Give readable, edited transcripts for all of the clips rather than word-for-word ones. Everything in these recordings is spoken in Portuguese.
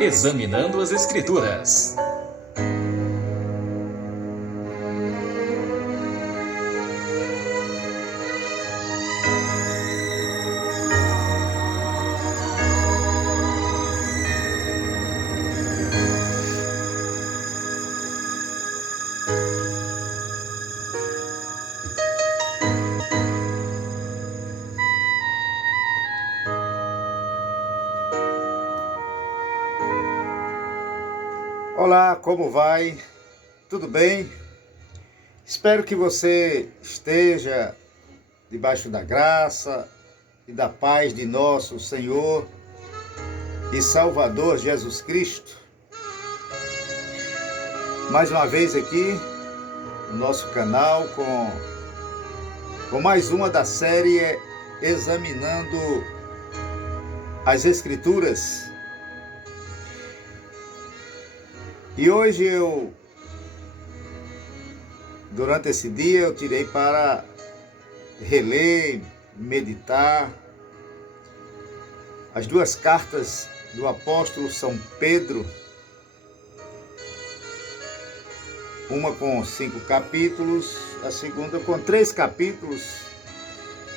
Examinando as Escrituras. Olá, como vai? Tudo bem? Espero que você esteja debaixo da graça e da paz de nosso Senhor e Salvador Jesus Cristo. Mais uma vez aqui no nosso canal com mais uma da série Examinando as Escrituras. E hoje durante esse dia, eu tirei para reler, meditar as duas cartas do apóstolo São Pedro, uma com 5 capítulos, a segunda com 3 capítulos,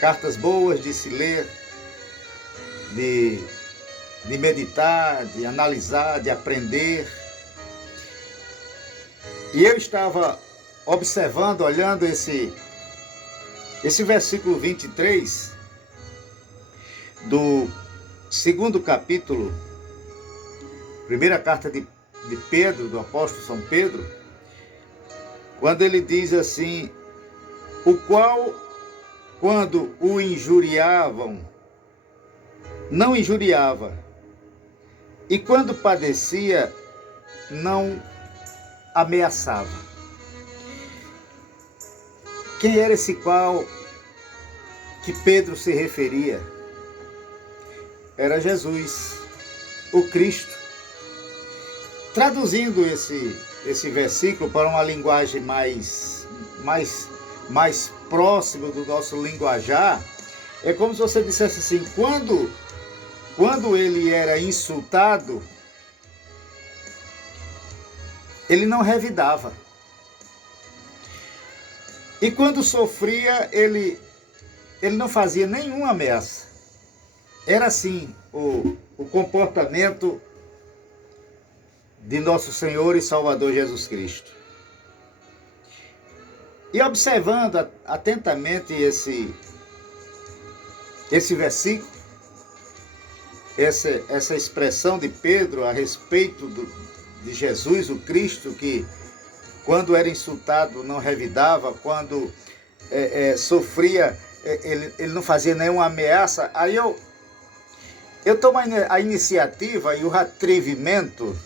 cartas boas de se ler, de meditar, de analisar, de aprender. E eu estava observando, olhando esse versículo 23 do 2º capítulo, primeira carta de Pedro, do apóstolo São Pedro, quando ele diz assim: o qual, quando o injuriavam, não injuriava, e quando padecia, não ameaçava. Quem era esse qual que Pedro se referia? Era Jesus, o Cristo. Traduzindo esse versículo para uma linguagem mais próxima do nosso linguajar, é como se você dissesse assim: quando ele era insultado, ele não revidava. E quando sofria, ele não fazia nenhuma ameaça. Era assim o comportamento de nosso Senhor e Salvador Jesus Cristo. E observando atentamente esse versículo, essa expressão de Pedro a respeito de Jesus, o Cristo, que quando era insultado não revidava, quando sofria, ele não fazia nenhuma ameaça. Aí eu tomo a iniciativa e o atrevimento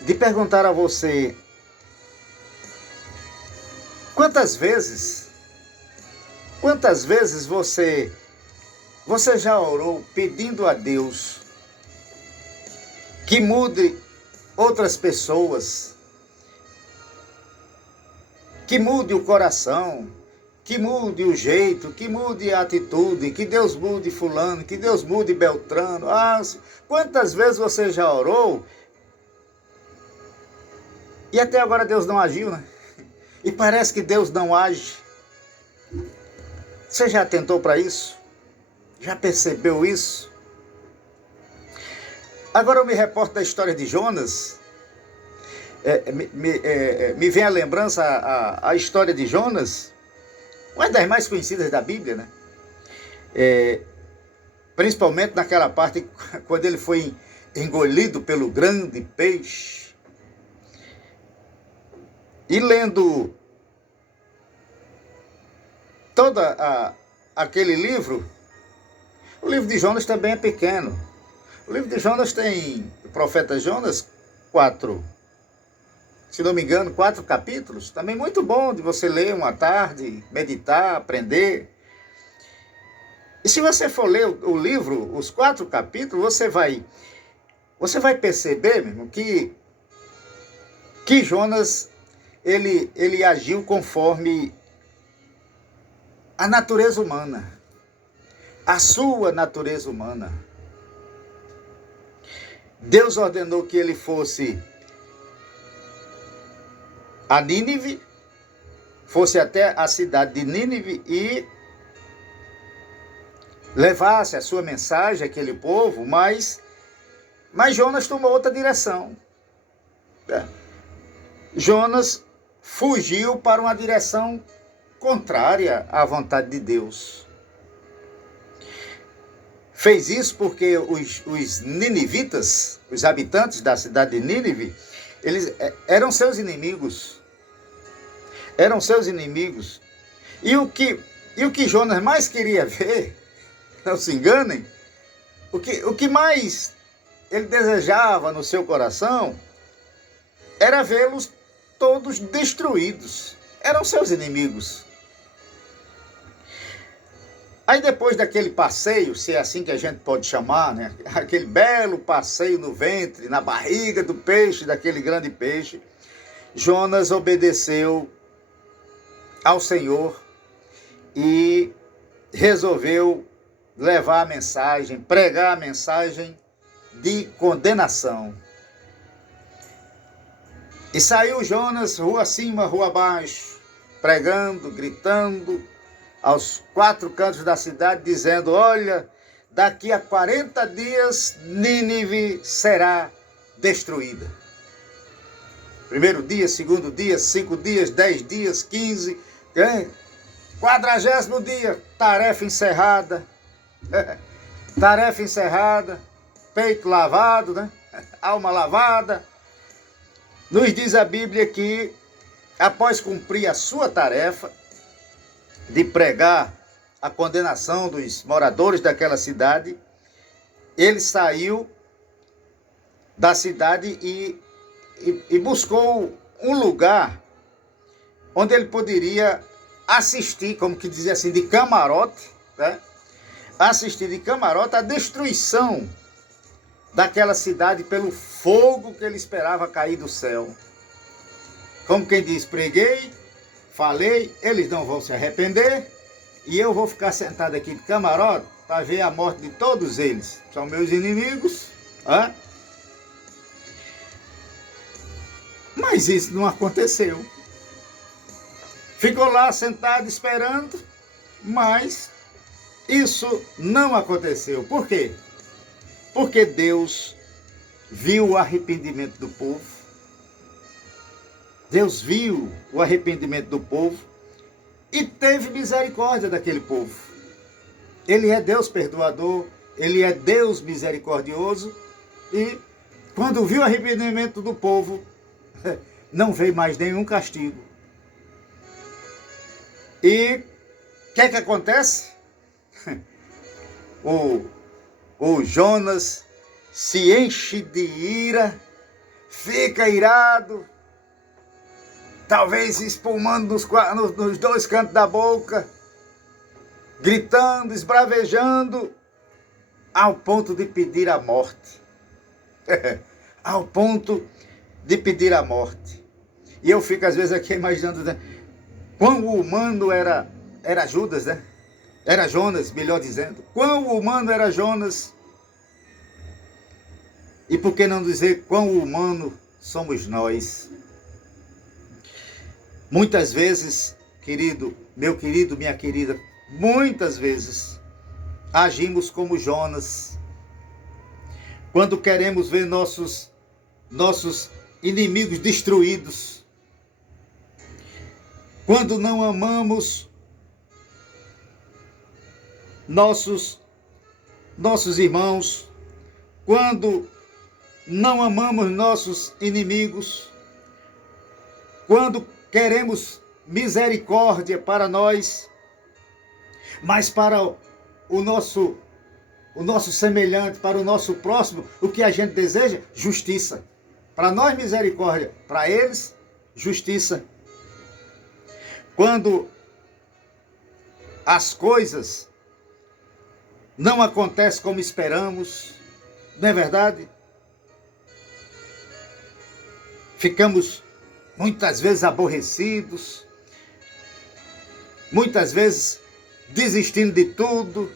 de perguntar a você: quantas vezes você já orou pedindo a Deus que mude outras pessoas, que mude o coração, que mude o jeito, que mude a atitude, que Deus mude fulano, que Deus mude Beltrano? Quantas vezes você já orou e até agora Deus não agiu, né? E parece que Deus não age. Você já atentou para isso? Já percebeu isso? Agora eu me reporto da história de Jonas. Me vem à lembrança a história de Jonas, uma das mais conhecidas da Bíblia, né? Principalmente naquela parte quando ele foi engolido pelo grande peixe. E lendo todo aquele livro, o livro de Jonas também é pequeno. O livro de Jonas tem, o profeta Jonas, 4 capítulos, também muito bom de você ler uma tarde, meditar, aprender. E se você for ler o livro, os 4 capítulos, você vai perceber, meu irmão, que Jonas, ele agiu conforme a natureza humana, a sua natureza humana. Deus ordenou que ele fosse a Nínive, fosse até a cidade de Nínive e levasse a sua mensagem àquele povo, mas Jonas tomou outra direção. Jonas fugiu para uma direção contrária à vontade de Deus. Fez isso porque os ninivitas, os habitantes da cidade de Nínive, eles eram seus inimigos. Eram seus inimigos. E o que Jonas mais queria ver, não se enganem, o que mais ele desejava no seu coração era vê-los todos destruídos. Eram seus inimigos. Aí depois daquele passeio, se é assim que a gente pode chamar, né? Aquele belo passeio no ventre, na barriga do peixe, daquele grande peixe, Jonas obedeceu ao Senhor e resolveu levar a mensagem, pregar a mensagem de condenação. E saiu Jonas rua acima, rua abaixo, pregando, gritando aos 4 cantos da cidade, dizendo: olha, daqui a 40 dias Nínive será destruída. Primeiro dia, segundo dia, 5 dias, 10 dias, 15, 40º dia, tarefa encerrada. Tarefa encerrada, peito lavado, né? Alma lavada. Nos diz a Bíblia que, após cumprir a sua tarefa de pregar a condenação dos moradores daquela cidade, ele saiu da cidade e buscou um lugar onde ele poderia assistir, como que dizia assim, de camarote, né? Assistir de camarote a destruição daquela cidade pelo fogo que ele esperava cair do céu. Como quem diz, preguei, falei, eles não vão se arrepender e eu vou ficar sentado aqui de camarote para ver a morte de todos eles. São meus inimigos. Hein? Mas isso não aconteceu. Ficou lá sentado esperando, mas isso não aconteceu. Por quê? Porque Deus viu o arrependimento do povo. Deus viu o arrependimento do povo e teve misericórdia daquele povo. Ele é Deus perdoador, ele é Deus misericordioso e quando viu o arrependimento do povo, não veio mais nenhum castigo. E o que acontece? O Jonas se enche de ira, fica irado, talvez espumando nos 2 cantos da boca, gritando, esbravejando, ao ponto de pedir a morte. Ao ponto de pedir a morte. E eu fico às vezes aqui imaginando, né? Quão humano era Judas, né? Era Jonas, melhor dizendo. Quão humano era Jonas. E por que não dizer quão humano somos nós? Muitas vezes, querido, meu querido, minha querida, muitas vezes agimos como Jonas. Quando queremos ver nossos inimigos destruídos. Quando não amamos nossos irmãos, quando não amamos nossos inimigos, quando queremos misericórdia para nós, mas para o nosso semelhante, para o nosso próximo, o que a gente deseja? Justiça. Para nós, misericórdia. Para eles, justiça. Quando as coisas não acontecem como esperamos, não é verdade? Ficamos muitas vezes aborrecidos, muitas vezes desistindo de tudo,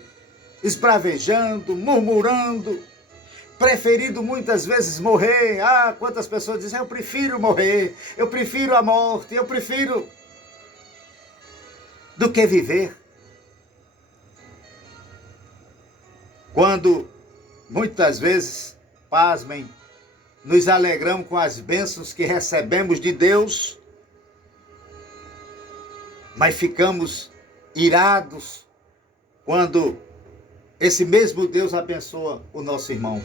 esbravejando, murmurando, preferido muitas vezes morrer. Ah, quantas pessoas dizem, eu prefiro morrer, eu prefiro a morte, eu prefiro do que viver. Quando muitas vezes, pasmem, nos alegramos com as bênçãos que recebemos de Deus, mas ficamos irados quando esse mesmo Deus abençoa o nosso irmão.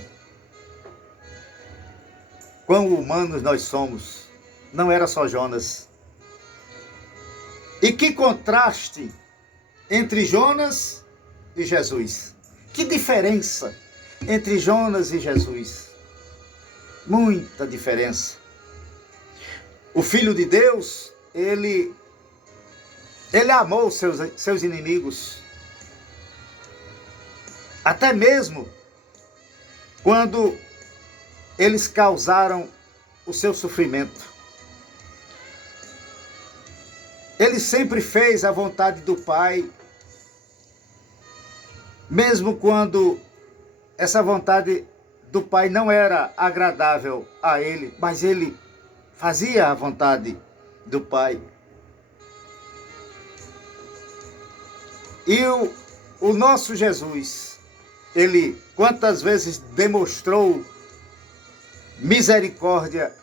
Quão humanos nós somos. Não era só Jonas. E que contraste entre Jonas e Jesus. Que diferença entre Jonas e Jesus. Muita diferença. O Filho de Deus, ele amou seus inimigos. Até mesmo quando eles causaram o seu sofrimento. Ele sempre fez a vontade do Pai, mesmo quando essa vontade do Pai não era agradável a ele, mas ele fazia a vontade do Pai. E o nosso Jesus, ele quantas vezes demonstrou misericórdia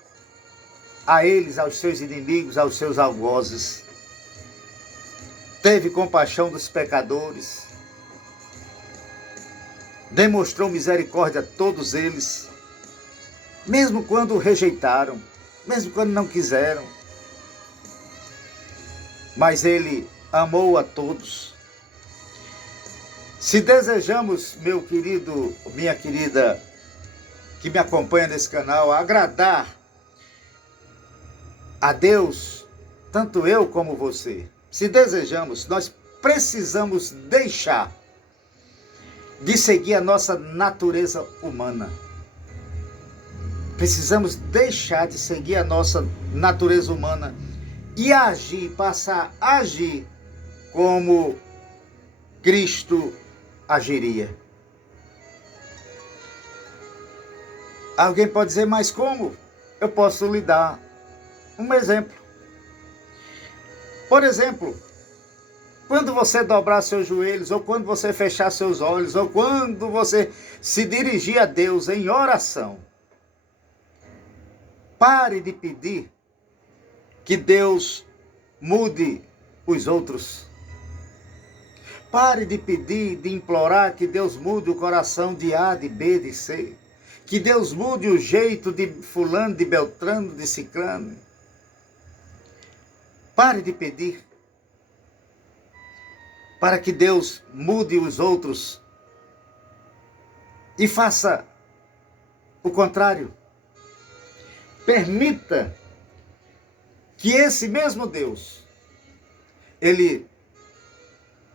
a eles, aos seus inimigos, aos seus algozes. Teve compaixão dos pecadores. Demonstrou misericórdia a todos eles, mesmo quando rejeitaram, mesmo quando não quiseram. Mas ele amou a todos. Se desejamos, meu querido, minha querida, que me acompanha nesse canal, agradar a Deus, tanto eu como você, se desejamos, nós precisamos deixar de seguir a nossa natureza humana. Precisamos deixar de seguir a nossa natureza humana e agir, passar a agir como Cristo agiria. Alguém pode dizer, mas como? Eu posso lhe dar um exemplo. Por exemplo, quando você dobrar seus joelhos, ou quando você fechar seus olhos, ou quando você se dirigir a Deus em oração, pare de pedir que Deus mude os outros. Pare de pedir, de implorar que Deus mude o coração de A, de B, de C. Que Deus mude o jeito de fulano, de beltrano, de ciclano. Pare de pedir para que Deus mude os outros e faça o contrário. Permita que esse mesmo Deus, ele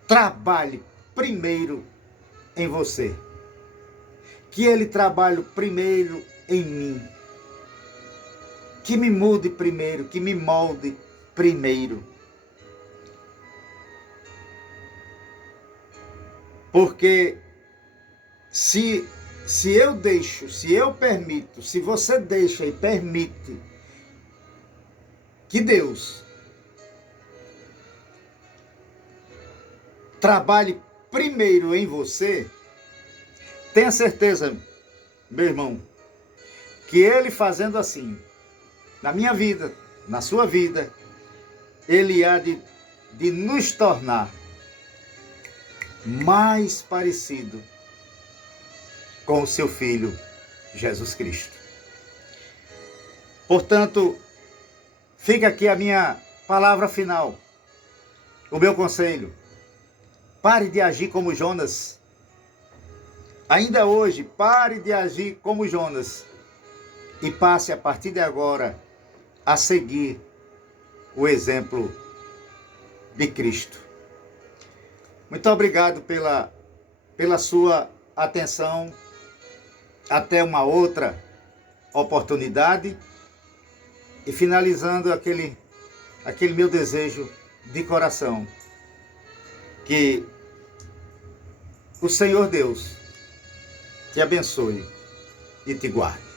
trabalhe primeiro em você. Que ele trabalhe primeiro em mim. Que me mude primeiro, que me molde primeiro. Porque se eu deixo, se eu permito, se você deixa e permite que Deus trabalhe primeiro em você, tenha certeza, meu irmão, que ele fazendo assim, na minha vida, na sua vida, ele há de nos tornar mais parecido com o seu Filho, Jesus Cristo. Portanto, fica aqui a minha palavra final, o meu conselho. Pare de agir como Jonas. Ainda hoje, pare de agir como Jonas e passe a partir de agora a seguir o exemplo de Cristo. Muito obrigado pela sua atenção. Até uma outra oportunidade. E finalizando aquele meu desejo de coração, que o Senhor Deus te abençoe e te guarde.